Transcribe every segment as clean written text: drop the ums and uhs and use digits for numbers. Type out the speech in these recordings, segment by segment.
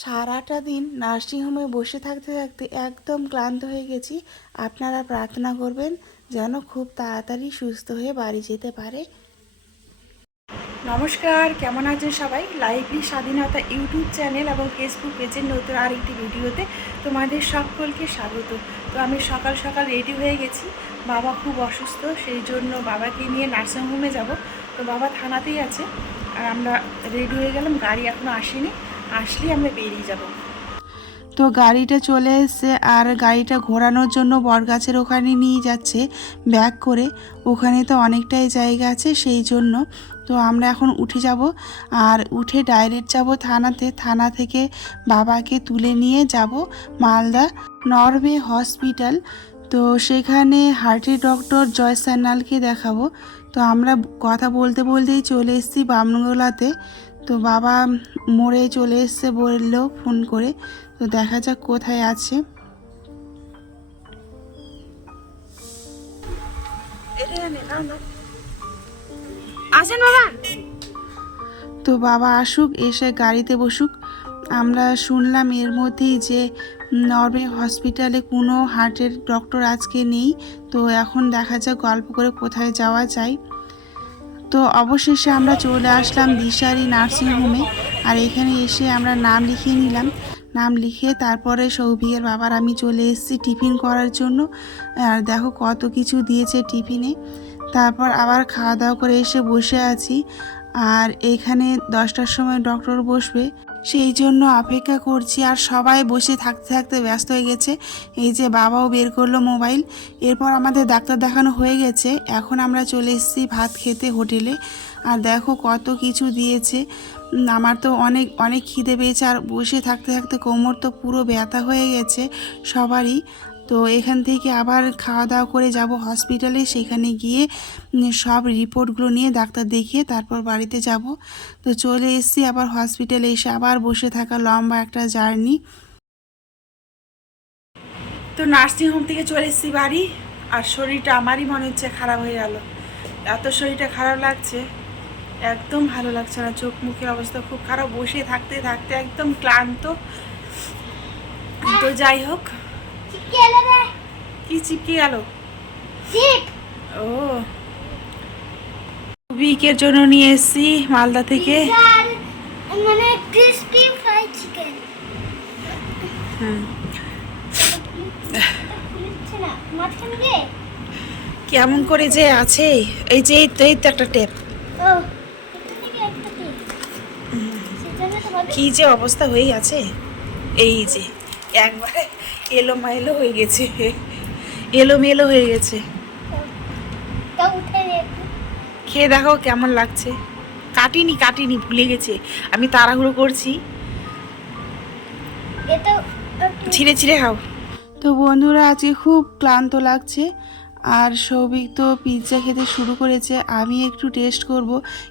সারাটা দিন নার্সিংহোমে বসে থাকতে থাকতে একদম ক্লান্ত হয়ে গেছি। আপনারা প্রার্থনা করবেন যেন খুব তাড়াতাড়ি সুস্থ হয়ে বাড়ি যেতে পারে। নমস্কার, কেমন আছেন সবাই? লাইভলি স্বাধীনতা ইউটিউব চ্যানেল এবং ফেসবুক পেজের নতুন আরেকটি ভিডিওতে তোমাদের সকলকে স্বাগত। তো আমি সকাল সকাল রেডি হয়ে গেছি। বাবা খুব অসুস্থ, সেই জন্য বাবাকে নিয়ে নার্সিংহোমে যাব। তো বাবা থানাতেই আছে আর আমরা রেডি হয়ে গেলাম। গাড়ি এখনও আসেনি, আসলেই আমরা বেরিয়ে যাব। তো গাড়িটা চলে এসছে আর গাড়িটা ঘোরানোর জন্য বটগাছের ওখানে নিয়ে যাচ্ছে ব্যাক করে। ওখানে তো অনেকটাই জায়গা আছে, সেই জন্য তো আমরা এখন উঠে যাব আর উঠে ডাইরেক্ট যাব থানাতে। থানা থেকে বাবাকে তুলে নিয়ে যাব মালদা নরওয়ে হসপিটাল। তো সেখানে হার্টের ডক্টর জয় সান্যালকে দেখাবো। তো আমরা কথা বলতে বলতেই চলে এসেছি বামনগোলাতে। তো বাবা মোড়ে চলে এসছে বললো ফোন করে। তো দেখা যাক কোথায় আছে। আসেন বাবা। তো বাবা আসুক, এসে গাড়িতে বসুক। আমরা শুনলাম এর মধ্যেই যে নরওয়ে হসপিটালে কোনো হার্টের ডক্টর আজকে নেই। তো এখন দেখা যাক গল্প করে কোথায় যাওয়া যায়। তো অবশেষে আমরা চলে আসলাম দিশারি নার্সিংহোমে। আর এখানে এসে আমরা নাম লিখিয়ে নিলাম। নাম লিখে তারপরে সৌভিকের বাবার আমি চলে এসেছি টিফিন করার জন্য। আর দেখো কত কিছু দিয়েছে টিফিনে। তারপর আবার খাওয়া দাওয়া করে এসে বসে আছি। আর এখানে 10টার সময় ডক্টর বসবে, সেই জন্য অপেক্ষা করছি। আর সবাই বসে থাকতে থাকতে ব্যস্ত হয়ে গেছে। এই যে বাবাও বের করলো মোবাইল। এরপর আমাদের ডাক্তার দেখানো হয়ে গেছে, এখন আমরা চলে এসেছি ভাত খেতে হোটেলে। আর দেখো কত কিছু দিয়েছে। আমার তো অনেক অনেক খিদে পেয়েছে। আর বসে থাকতে থাকতে কোমর তো পুরো ব্যথা হয়ে গেছে সবারই। তো এখান থেকে আবার খাওয়া দাওয়া করে যাব হসপিটালে। সেখানে গিয়ে সব রিপোর্টগুলো নিয়ে ডাক্তার দেখিয়ে তারপর বাড়িতে যাব। তো চলে এসেছি আবার হসপিটালে। এসে আবার বসে থাকা লম্বা একটা জার্নি। তো নার্সিংহোম থেকে চলে এসেছি বাড়ি। আর শরীরটা আমারই মনে হচ্ছে খারাপ হয়ে গেল। এত শরীরটা খারাপ লাগছে, একদম ভালো লাগছে না। চোখ মুখের অবস্থা খুব খারাপ, বসে থাকতে থাকতে একদম ক্লান্ত। তো যাই হোক। কি চিপকে গেল? ও, উইকের জন্য নিয়ে এসেছি মালদা থেকে। মানে ক্রিসপি ফ্রাই চিকেন। কেমন করে যে আছে, এই যে এই তো একটা টেপ। কি যে অবস্থা হয়ে আছে, এই যে একবারে এলোমেলো হয়ে গেছে, এলোমেলো হয়ে গেছে। খেয়ে দেখো কেমন লাগছে। কাটিনি ভুলে গেছে, আমি তাড়াহুড়ো করছি। ছিঁড়ে ছিঁড়ে খাও। তো বন্ধুরা আজকে খুব ক্লান্ত লাগছে। আর সৌভিক তো পিৎজা খেতে শুরু করেছে। আমি একটু টেস্ট করব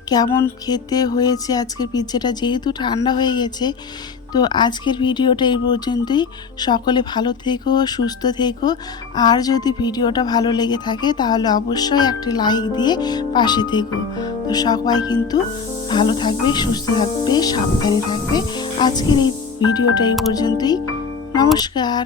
কেমন খেতে হয়েছে আজকের পিৎজাটা, যেহেতু ঠান্ডা হয়ে গেছে। তো আজকের ভিডিওটা এই পর্যন্তই। সকলে ভালো থেকো, সুস্থ থেকো। আর যদি ভিডিওটা ভালো লেগে থাকে তাহলে অবশ্যই একটি লাইক দিয়ে পাশে থেকো। তো সবাই কিন্তু ভালো থাকবে, সুস্থ থাকবে, সাবধানে থাকবে। আজকের এই ভিডিওটা এই পর্যন্তই। নমস্কার।